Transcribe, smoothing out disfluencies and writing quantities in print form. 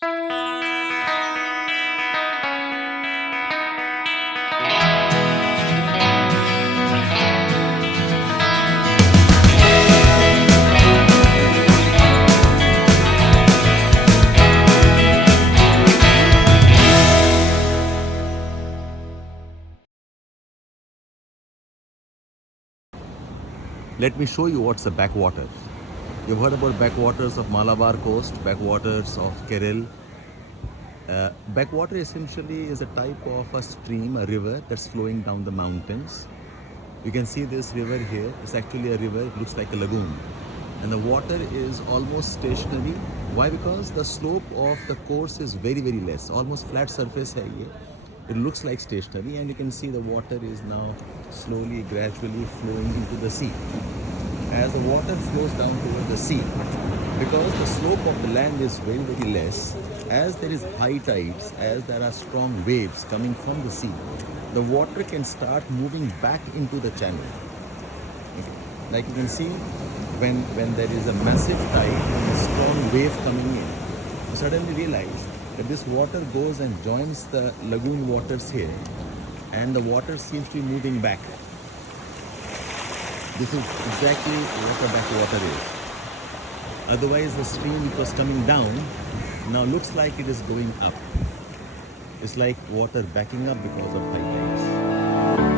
Let me show you what's a backwater. You've heard about backwaters of Malabar coast, backwaters of Kerala. Backwater essentially is a type of a stream, a river that's flowing down the mountains. You can see this river here. It's actually a river. It looks like a lagoon. And the water is almost stationary. Why? Because the slope of the course is very, very less. Almost flat surface hai ye. It looks like stationary, and you can see the water is now slowly, gradually flowing into the sea. As the water flows down toward the sea, because the slope of the land is very, very less, as there is high tides, as there are strong waves coming from the sea, the water can start moving back into the channel. Okay. Like you can see, when there is a massive tide and a strong wave coming in, you suddenly realize that this water goes and joins the lagoon waters here, and the water seems to be moving back. This is exactly what a backwater is. Otherwise, the stream which was coming down now looks like it is going up. It's like water backing up because of high tides.